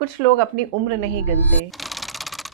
कुछ लोग अपनी उम्र नहीं गिनते,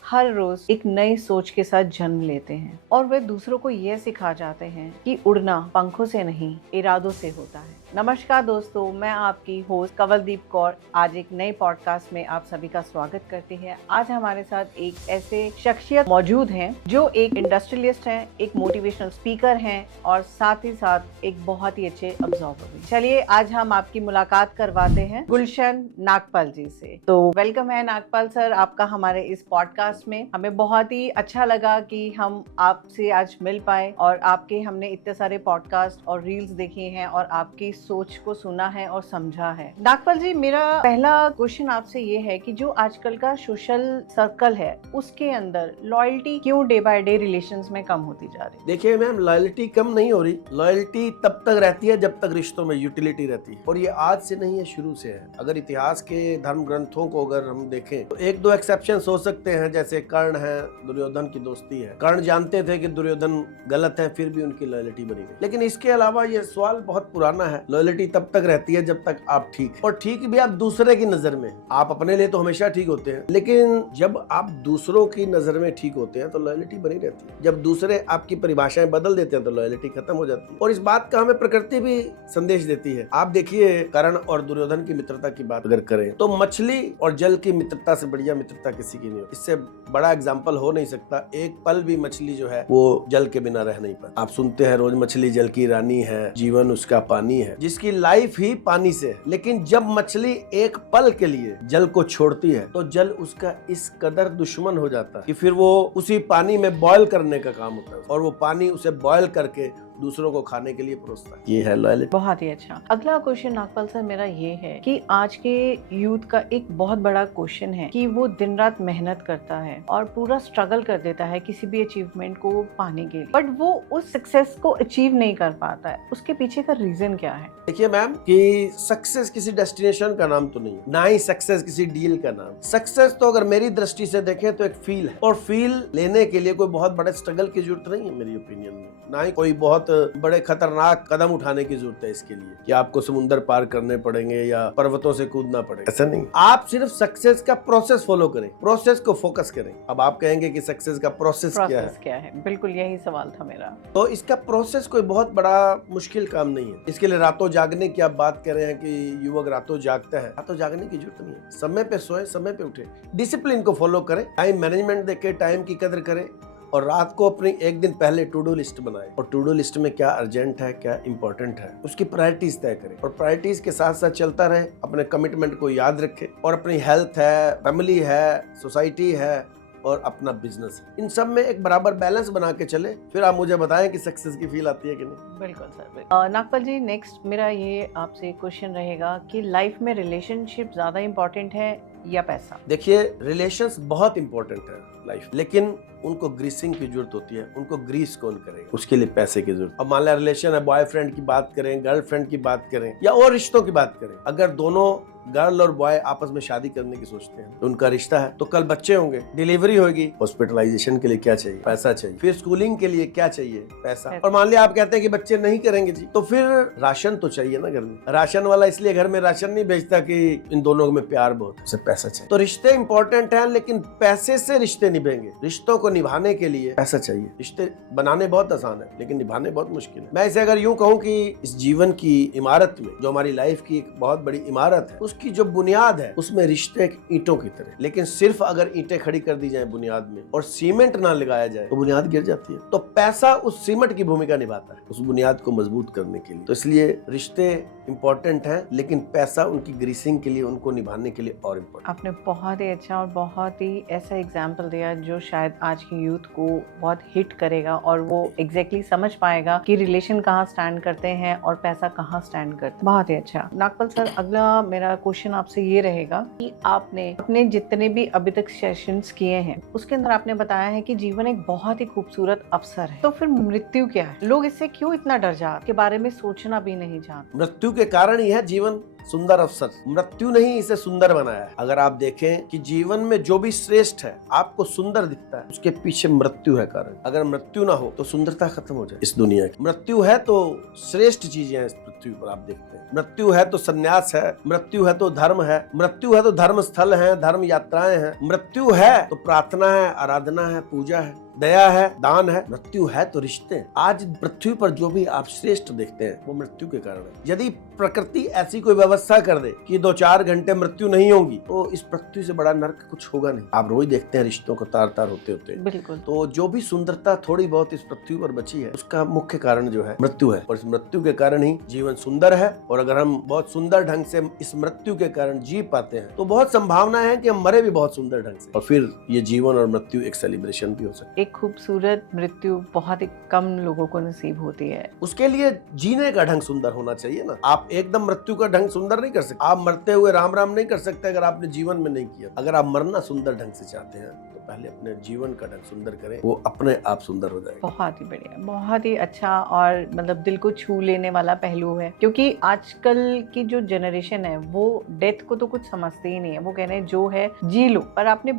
हर रोज एक नई सोच के साथ जन्म लेते हैं और वे दूसरों को यह सिखा जाते हैं कि उड़ना पंखों से नहीं इरादों से होता है। नमस्कार दोस्तों, मैं आपकी होस्ट कंवलदीप कौर आज एक नए पॉडकास्ट में आप सभी का स्वागत करती है। आज हमारे साथ एक ऐसे शख्सियत मौजूद हैं जो एक इंडस्ट्रियलिस्ट हैं, एक मोटिवेशनल स्पीकर हैं और साथ ही साथ एक बहुत ही अच्छे ऑब्जर्वर भी। चलिए आज हम आपकी मुलाकात करवाते हैं गुलशन नागपाल जी से। तो वेलकम है नागपाल सर आपका हमारे इस पॉडकास्ट में। हमें बहुत ही अच्छा लगा कि हम आपसे आज मिल पाए और आपके हमने इतने सारे पॉडकास्ट और रील्स देखे हैं और आपकी सोच को सुना है और समझा है। नागपाल जी, मेरा पहला क्वेश्चन आपसे ये है कि जो आजकल का सोशल सर्कल है उसके अंदर लॉयल्टी क्यों डे बाय डे रिलेशंस में कम होती जा रही है? देखिए मैम, लॉयल्टी कम नहीं हो रही। लॉयल्टी तब तक रहती है जब तक रिश्तों में यूटिलिटी रहती है, और ये आज से नहीं है, शुरू से है। अगर इतिहास के धर्म ग्रंथों को अगर हम देखें तो एक दो एक्सेप्शन हो सकते हैं, जैसे कर्ण है, दुर्योधन की दोस्ती है। कर्ण जानते थे कि दुर्योधन गलत है, फिर भी उनकी लॉयल्टी बनी रही। लेकिन इसके अलावा ये सवाल बहुत पुराना है। लॉयल्टी तब तक रहती है जब तक आप ठीक है, और ठीक भी आप दूसरे की नजर में। आप अपने लिए तो हमेशा ठीक होते हैं, लेकिन जब आप दूसरों की नजर में ठीक होते हैं तो लॉयल्टी बनी रहती है। जब दूसरे आपकी परिभाषाएं बदल देते हैं तो लॉयल्टी खत्म हो जाती है। और इस बात का हमें प्रकृति भी संदेश देती है। आप देखिए, कर्ण और दुर्योधन की मित्रता की बात अगर करें तो मछली और जल की मित्रता से बढ़िया मित्रता किसी की नहीं हो। इससे बड़ा एग्जाम्पल हो नहीं सकता। एक पल भी मछली जो है वो जल के बिना रह नहीं पाती। आप सुनते हैं रोज, मछली जल की रानी है, जीवन उसका पानी है, जिसकी लाइफ ही पानी से है। लेकिन जब मछली एक पल के लिए जल को छोड़ती है तो जल उसका इस कदर दुश्मन हो जाता है कि फिर वो उसी पानी में बॉयल करने का काम होता है, और वो पानी उसे बॉयल करके दूसरों को खाने के लिए परोसता है। ये है लॉयल्टी। बहुत ही अच्छा। अगला क्वेश्चन नागपाल सर मेरा ये है कि आज के यूथ का एक बहुत बड़ा क्वेश्चन है कि वो दिन रात मेहनत करता है और पूरा स्ट्रगल कर देता है किसी भी अचीवमेंट को पाने के लिए, बट वो उस सक्सेस को अचीव नहीं कर पाता है। उसके पीछे का रीजन क्या है? देखिए मैम, कि सक्सेस किसी डेस्टिनेशन का नाम तो नहीं है, ना ही सक्सेस किसी डील का नाम। सक्सेस तो अगर मेरी दृष्टि से देखें तो एक फील है, और फील लेने के लिए कोई बहुत बड़े स्ट्रगल की जरूरत नहीं है मेरी ओपिनियन में। ना ही कोई बहुत बड़े खतरनाक कदम उठाने की जरूरत है इसके लिए कि आपको समुद्र पार करने पड़ेंगे या पर्वतों से कूदना पड़ेगा। ऐसा नहीं। आप सिर्फ सक्सेस का प्रोसेस फॉलो करें, प्रोसेस को फोकस करें। अब आप कहेंगे कि सक्सेस का प्रोसेस क्या है? बिल्कुल यही सवाल था मेरा। तो इसका प्रोसेस कोई बहुत बड़ा मुश्किल काम नहीं है। इसके लिए रातों जागने की आप बात कर रहे हैं कि युवक रातों जागता है, रातों जागने की जरूरत नहीं है। समय पे सोए, समय पे उठे, डिसिप्लिन को फॉलो करें, टाइम मैनेजमेंट देखें, टाइम की कदर करें, और रात को अपनी एक दिन पहले टू डू लिस्ट बनाएं, और टू डू लिस्ट में क्या अर्जेंट है, क्या इंपॉर्टेंट है, उसकी प्रायोरिटीज तय करें, और प्रायोरिटीज के साथ साथ चलता रहे। अपने कमिटमेंट को याद रखें, और अपनी हेल्थ है, फैमिली है, सोसाइटी है, और अपना बिजनेस है, इन सब में एक बराबर बैलेंस बना के चले। फिर आप मुझे बताएं कि सक्सेस की फील आती है कि नहीं। बिल्कुल सर। नागपाल जी, नेक्स्ट मेरा ये आपसे क्वेश्चन रहेगा कि लाइफ में रिलेशनशिप ज्यादा इम्पोर्टेंट है या पैसा? देखिए, रिलेशंस बहुत इंपॉर्टेंट है लाइफ, लेकिन उनको ग्रीसिंग की जरूरत होती है। उनको ग्रीस कौन करेगा, उसके लिए पैसे की जरूरत। अब मान लिया रिलेशन है, बॉयफ्रेंड की बात करें, गर्लफ्रेंड की बात करें, या और रिश्तों की बात करें, अगर दोनों गर्ल और बॉय आपस में शादी करने की सोचते हैं तो उनका रिश्ता है, तो कल बच्चे होंगे, डिलीवरी होगी, हॉस्पिटलाइजेशन के लिए क्या चाहिए? पैसा चाहिए। फिर स्कूलिंग के लिए क्या चाहिए? पैसा। और मान लिया आप कहते हैं कि बच्चे नहीं करेंगे जी, तो फिर राशन तो चाहिए ना घर में। राशन वाला इसलिए घर में राशन नहीं भेजता कि इन दोनों में प्यार बहुत, उसे पैसा चाहिए। तो रिश्ते इंपॉर्टेंट है, लेकिन पैसे से रिश्ते निभेंगे। रिश्तों को निभाने के लिए पैसा चाहिए। रिश्ते बनाने बहुत आसान है, लेकिन निभाने बहुत मुश्किल है। मैं इसे अगर यूं कहूं कि इस जीवन की इमारत में, जो हमारी लाइफ की एक बहुत बड़ी इमारत है, की जो बुनियाद है उसमें रिश्ते एक ईंटों की तरह। लेकिन सिर्फ अगर ईंटें खड़ी कर दी जाए बुनियाद में और सीमेंट ना लगाया जाए तो बुनियाद गिर जाती है। तो पैसा उस सीमेंट की भूमिका निभाता है उस बुनियाद को मजबूत करने के लिए। तो इसलिए रिश्ते इंपॉर्टेंट है, लेकिन पैसा उनकी ग्रीसिंग के लिए, उनको निभाने के लिए और इम्पोर्टेंट। आपने बहुत ही अच्छा और बहुत ही ऐसा एग्जाम्पल दिया जो शायद आज की यूथ को बहुत हिट करेगा और वो एग्जैक्टली समझ पाएगा कि रिलेशन कहाँ स्टैंड करते हैं और पैसा कहाँ स्टैंड करता है। बहुत ही अच्छा। नागपाल सर, अगला मेरा क्वेश्चन आपसे ये रहेगा कि आपने अपने जितने भी अभी तक सेशंस किए हैं उसके अंदर आपने बताया है कि जीवन एक बहुत ही खूबसूरत अवसर है, तो फिर मृत्यु क्या है? लोग इससे क्यों इतना डर जाते, के बारे में सोचना भी नहीं चाहते? मृत्यु के कारण ही है जीवन सुंदर अवसर। मृत्यु ने ही इसे सुंदर बनाया है। अगर आप देखें कि जीवन में जो भी श्रेष्ठ है, आपको सुंदर दिखता है, उसके पीछे मृत्यु है कारण। अगर मृत्यु ना हो तो सुंदरता खत्म हो जाए इस दुनिया की। मृत्यु है तो श्रेष्ठ चीजें हैं इस पृथ्वी पर, आप देखते हैं। मृत्यु है तो संन्यास है, मृत्यु है तो धर्म है, मृत्यु है तो धर्म स्थल है, धर्म यात्राएं हैं, मृत्यु है तो प्रार्थना है, आराधना है, पूजा है, दया है, दान है। मृत्यु है तो रिश्ते हैं। आज पृथ्वी पर जो भी आप श्रेष्ठ देखते हैं वो मृत्यु के कारण है। यदि प्रकृति ऐसी कोई व्यवस्था कर दे कि 2-4 घंटे मृत्यु नहीं होगी तो इस पृथ्वी से बड़ा नर्क कुछ होगा नहीं। आप रोज देखते हैं रिश्तों को तार तार होते होते। बिल्कुल। तो जो भी सुंदरता थोड़ी बहुत इस पृथ्वी पर बची है उसका मुख्य कारण जो है मृत्यु है, और इस मृत्यु के कारण ही जीवन सुंदर है। और अगर हम बहुत सुंदर ढंग से इस मृत्यु के कारण जी पाते हैं तो बहुत संभावना है कि हम मरे भी बहुत सुंदर ढंग से, और फिर ये जीवन और मृत्यु एक सेलिब्रेशन भी हो सकता है। एक खूबसूरत मृत्यु बहुत ही कम लोगों को नसीब होती है। उसके लिए जीने का ढंग सुंदर होना चाहिए ना। आप एकदम मृत्यु का ढंग सुंदर नहीं कर सकते। आप मरते हुए राम राम नहीं कर सकते अगर आपने जीवन में नहीं किया। अगर आप मरना सुंदर ढंग से चाहते हैं तो पहले अपने जीवन का ढंग सुंदर करें, वो अपने आप सुंदर हो जाएगा। बहुत ही बढ़िया, बहुत ही अच्छा और मतलब दिल को छू लेने वाला पहलू है। क्योंकि आजकल की जो जनरेशन है वो डेथ को तो कुछ समझते ही नहीं है। वो कह रहे हैं जो है जी लो। पर आपने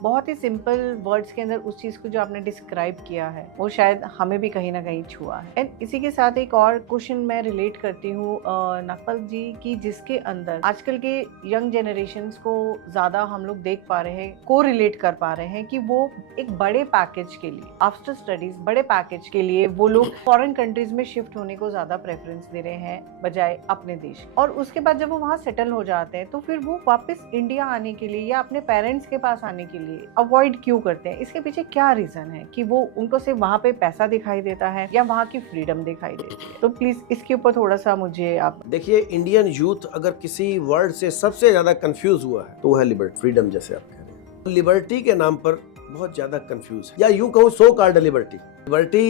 बहुत ही सिंपल वर्ड्स के अंदर उस चीज को जो आपने डिस्क्राइब किया है वो शायद हमें भी कहीं ना कहीं छुआ है। एंड इसी के साथ एक और क्वेश्चन मैं रिलेट करती हूँ नागपाल जी की, जिसके अंदर आजकल के यंग जनरेशन्स को ज्यादा हम लोग देख पा रहे हैं, को रिलेट कर पा रहे हैं कि वो एक बड़े पैकेज के लिए, आफ्टर स्टडीज बड़े पैकेज के लिए वो लोग फॉरेन कंट्रीज में शिफ्ट होने को ज्यादा प्रेफरेंस दे रहे हैं बजाय अपने देश। और उसके बाद जब वो वहाँ सेटल हो जाते हैं तो फिर वो वापस इंडिया आने के लिए या अपने पेरेंट्स के पास आने के लिए अवॉइड क्यों करते हैं? इसके पीछे क्या रीजन है कि वो उनको सिर्फ वहाँ पे पैसा दिखाई देता है या वहाँ की फ्रीडम दिखाई देती है? तो प्लीज इसके ऊपर थोड़ा सा मुझे आप देखिए। इंडियन यूथ अगर किसी वर्ड से सबसे ज्यादा कंफ्यूज हुआ है तो वो है लिबर्टी, फ्रीडम जैसे आप कह रहे हैं। लिबर्टी के नाम पर बहुत ज्यादा कंफ्यूज है, या यूं कहूँ सो कॉल्ड लिबर्टी। लिबर्टी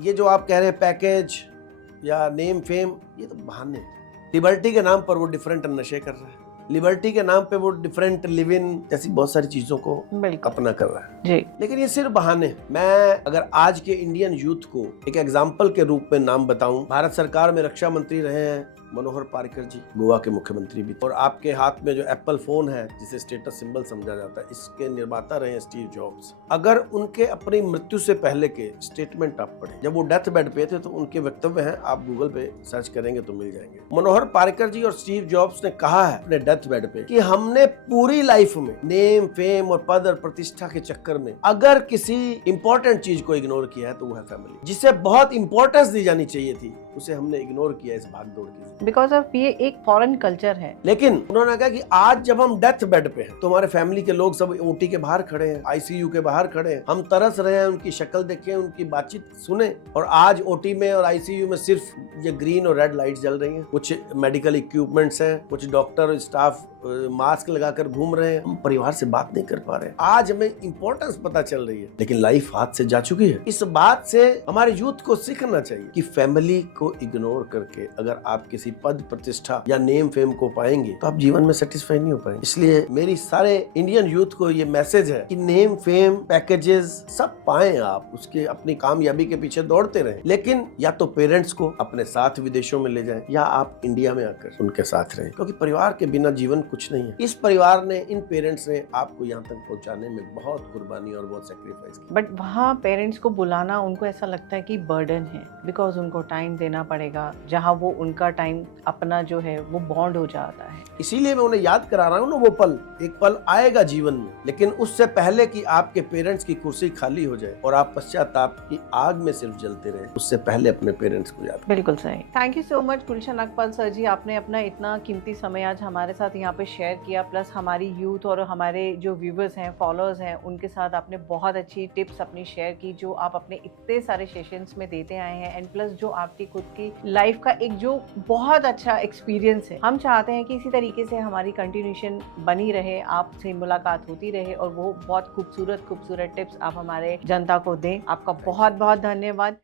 ये जो आप कह रहे हैं पैकेज या नेम फेम, ये तो बहाने हैं। लिबर्टी के नाम पर वो डिफरेंट नशे कर रहा है, लिबर्टी के नाम पे वो डिफरेंट लिव इन जैसी बहुत सारी चीजों को अपना कर रहा है जी। लेकिन ये सिर्फ बहाने। मैं अगर आज के इंडियन यूथ को एक एग्जाम्पल के रूप में नाम बताऊं, भारत सरकार में रक्षा मंत्री रहे हैं मनोहर पारिकर जी, गोवा के मुख्यमंत्री भी, और आपके हाथ में जो एप्पल फोन है जिसे स्टेटस सिंबल समझा जाता है, इसके निर्माता रहे हैं स्टीव जॉब्स। अगर उनके अपनी मृत्यु से पहले के स्टेटमेंट आप पढ़े, जब वो डेथ बेड पे थे, तो उनके वक्तव्य हैं, आप गूगल पे सर्च करेंगे तो मिल जाएंगे। मनोहर पारिकर जी और स्टीव जॉब्स ने कहा है अपने डेथ बेड पे कि हमने पूरी लाइफ में नेम फेम और पद और प्रतिष्ठा के चक्कर में अगर किसी इंपॉर्टेंट चीज को इग्नोर किया है तो वो है फैमिली। जिसे बहुत इंपॉर्टेंस दी जानी चाहिए थी उसे हमने इग्नोर किया इस भागदौड़ की, बिकॉज ऑफ ये एक फॉरेन कल्चर है। लेकिन उन्होंने कहा कि आज जब हम डेथ बेड पे हैं तो हमारे फैमिली के लोग सब ओटी के बाहर खड़े हैं, आईसीयू के बाहर खड़े हैं, हम तरस रहे हैं उनकी शक्ल देखें, उनकी बातचीत सुने। और आज ओटी में और आईसीयू में सिर्फ ये ग्रीन और रेड लाइट जल रही हैं, कुछ मेडिकल इक्विपमेंट्स हैं, कुछ डॉक्टर और स्टाफ मास्क लगाकर घूम रहे हैं, हम परिवार से बात नहीं कर पा रहे हैं। आज हमें इंपॉर्टेंस पता चल रही है लेकिन लाइफ हाथ से जा चुकी है। इस बात से हमारे यूथ को सीखना चाहिए कि फैमिली को इग्नोर करके अगर आप किसी पद प्रतिष्ठा या नेम फेम को पाएंगे तो आप जीवन में सेटिस्फाई नहीं हो पाएंगे। इसलिए मेरी सारे इंडियन यूथ को ये मैसेज है कि नेम फेम पैकेजेस सब पाएं आप, उसके अपनी कामयाबी के पीछे दौड़ते रहें, लेकिन या तो पेरेंट्स को अपने साथ विदेशों में ले जाएं या आप इंडिया में आकर उनके साथ रहें, क्योंकि परिवार के बिना जीवन कुछ नहीं है। इस परिवार ने, इन पेरेंट्स ने आपको यहाँ तक पहुँचाने में बहुत कुर्बानी और बहुत सेक्रीफाइस की। बट वहाँ पेरेंट्स को बुलाना उनको ऐसा लगता है कि बर्डन है, बिकॉज उनको टाइम देना पड़ेगा, जहाँ वो उनका टाइम अपना जो है वो बॉन्ड हो जाता है। इसीलिए मैं उन्हें याद करा रहा हूँ ना, वो पल, एक पल आएगा जीवन में, लेकिन उससे पहले कि आपके पेरेंट्स की कुर्सी खाली हो जाए और आप पश्चाताप की आग में सिर्फ जलते रहे, उससे पहले अपने पेरेंट्स को याद। बिल्कुल सही। Thank you so much Gulshan Nagpal sir ji, आपने अपना इतना कीमती समय आज हमारे साथ यहाँ पे शेयर किया, प्लस हमारी यूथ और हमारे जो व्यूवर्स हैं, फॉलोअर्स हैं, उनके साथ आपने बहुत अच्छी टिप्स अपनी शेयर की जो आप अपने इतने सारे सेशंस में देते आए हैं, एंड प्लस जो आपकी खुद की लाइफ का एक जो बहुत अच्छा एक्सपीरियंस है। हम चाहते हैं कि इसी तरीके से हमारी कंटिन्यूशन बनी रहे, आपसे मुलाकात होती रहे और वो बहुत खूबसूरत टिप्स आप हमारे जनता को दें। आपका बहुत बहुत धन्यवाद।